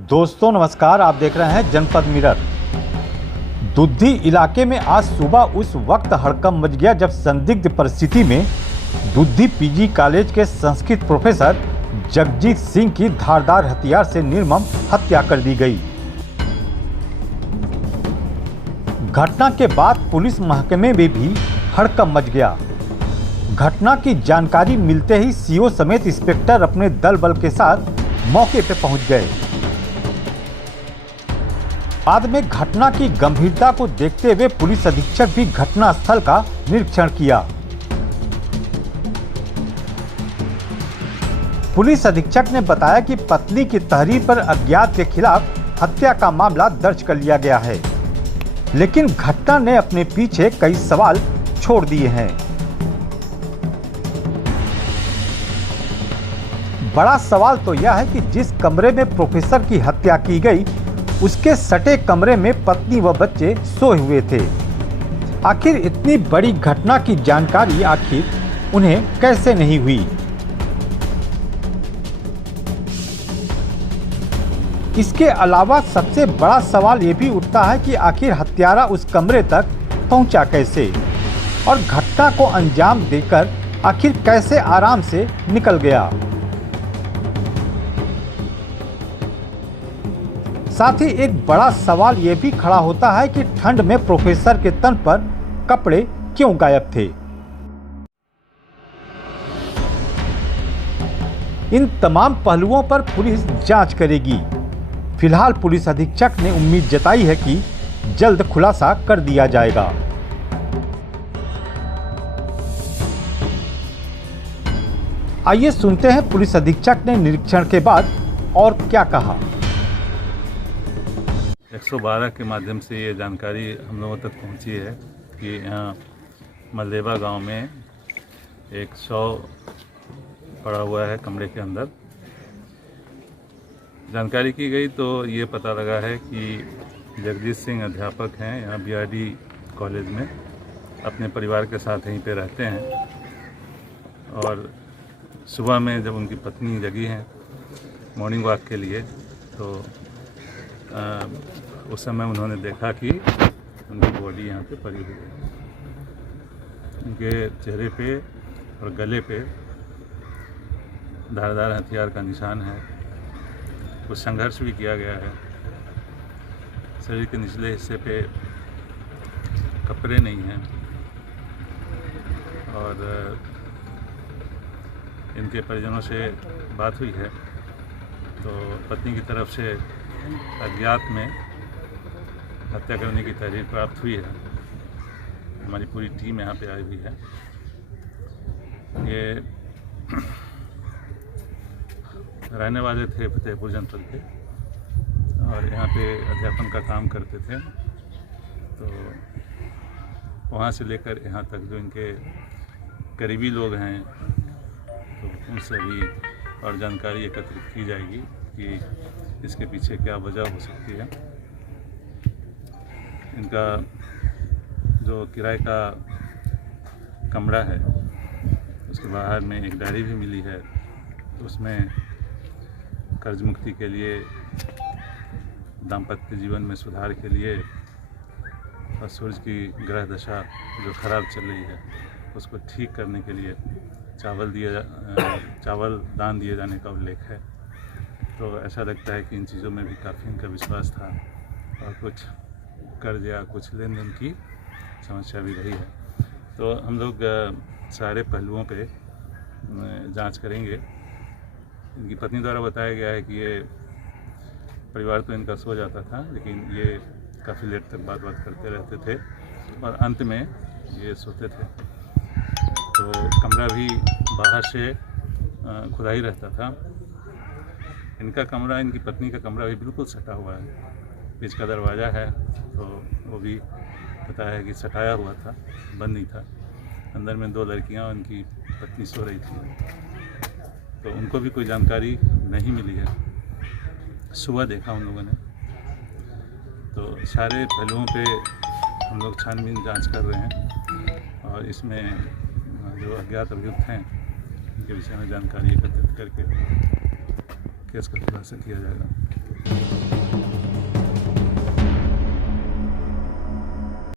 दोस्तों नमस्कार, आप देख रहे हैं जनपद मिरर। दुद्धी इलाके में आज सुबह उस वक्त हड़कंप मच गया जब संदिग्ध परिस्थिति में दुद्धी पीजी कॉलेज के संस्कृत प्रोफेसर जगजीत सिंह की धारदार हथियार से निर्मम हत्या कर दी गई। घटना के बाद पुलिस महकमे में भी हड़कंप मच गया। घटना की जानकारी मिलते ही सीओ समेत इंस्पेक्टर अपने दल बल के साथ मौके पर पहुंच गए। बाद में घटना की गंभीरता को देखते हुए पुलिस अधीक्षक भी घटनास्थल का निरीक्षण किया। पुलिस अधीक्षक ने बताया कि पत्नी की तहरीर पर अज्ञात के खिलाफ हत्या का मामला दर्ज कर लिया गया है, लेकिन घटना ने अपने पीछे कई सवाल छोड़ दिए हैं। बड़ा सवाल तो यह है कि जिस कमरे में प्रोफेसर की हत्या की गई उसके सटे कमरे में पत्नी व बच्चे सोए हुए थे। आखिर इतनी बड़ी घटना की जानकारी आखिर उन्हें कैसे नहीं हुई? इसके अलावा सबसे बड़ा सवाल ये भी उठता है कि आखिर हत्यारा उस कमरे तक पहुंचा कैसे और घटना को अंजाम देकर आखिर कैसे आराम से निकल गया। साथ ही एक बड़ा सवाल ये भी खड़ा होता है कि ठंड में प्रोफेसर के तन पर कपड़े क्यों गायब थे। इन तमाम पहलुओं पर पुलिस जांच करेगी। फिलहाल पुलिस अधीक्षक ने उम्मीद जताई है कि जल्द खुलासा कर दिया जाएगा। आइए सुनते हैं पुलिस अधीक्षक ने निरीक्षण के बाद और क्या कहा। 112 के माध्यम से ये जानकारी हम लोगों तक पहुंची है कि यहाँ मलदेवा गांव में एक शव पड़ा हुआ है कमरे के अंदर। जानकारी की गई तो ये पता लगा है कि जगजीत सिंह अध्यापक हैं यहाँ बीआरडी कॉलेज में, अपने परिवार के साथ यहीं पे रहते हैं। और सुबह में जब उनकी पत्नी जगी हैं मॉर्निंग वॉक के लिए तो उस समय उन्होंने देखा कि उनकी बॉडी यहाँ पे पड़ी हुई है। उनके चेहरे पे और गले पे धारदार हथियार का निशान है। कुछ संघर्ष भी किया गया है। शरीर के निचले हिस्से पे कपड़े नहीं हैं और इनके परिजनों से बात हुई है तो पत्नी की तरफ से अज्ञात में हत्या करने की तहरीर प्राप्त हुई है। हमारी पूरी टीम यहाँ पे आई हुई है। ये रहने वाले थे फतेहपुर जनपद के और यहाँ पे अध्यापन का काम करते थे। तो वहाँ से लेकर यहाँ तक जो इनके करीबी लोग हैं तो उनसे भी और जानकारी एकत्रित की जाएगी कि इसके पीछे क्या वजह हो सकती है। इनका जो किराए का कमरा है उसके बाहर में एक डायरी भी मिली है। तो उसमें कर्ज मुक्ति के लिए, दाम्पत्य जीवन में सुधार के लिए और सूरज की ग्रह दशा जो खराब चल रही है उसको ठीक करने के लिए चावल दान दिए जाने का उल्लेख है। तो ऐसा लगता है कि इन चीज़ों में भी काफ़ी इनका विश्वास था और कुछ कर्ज या कुछ लेन देन की समस्या भी रही है। तो हम लोग सारे पहलुओं पे जांच करेंगे। इनकी पत्नी द्वारा बताया गया है कि ये परिवार तो इनका सो जाता था लेकिन ये काफ़ी लेट तक बात करते रहते थे और अंत में ये सोते थे। तो कमरा भी बाहर से खुला ही रहता था। इनका कमरा, इनकी पत्नी का कमरा भी बिल्कुल सटा हुआ है। बीच का दरवाज़ा है तो वो भी पता है कि सटाया हुआ था, बंद नहीं था। अंदर में 2 लड़कियां और उनकी पत्नी सो रही थी तो उनको भी कोई जानकारी नहीं मिली है। सुबह देखा उन लोगों ने। तो सारे पहलुओं पे हम लोग छानबीन जांच कर रहे हैं और इसमें जो अज्ञात अभियुक्त हैं उनके विषय में जानकारी एकत्रित करके केस का खुलासा किया जाएगा।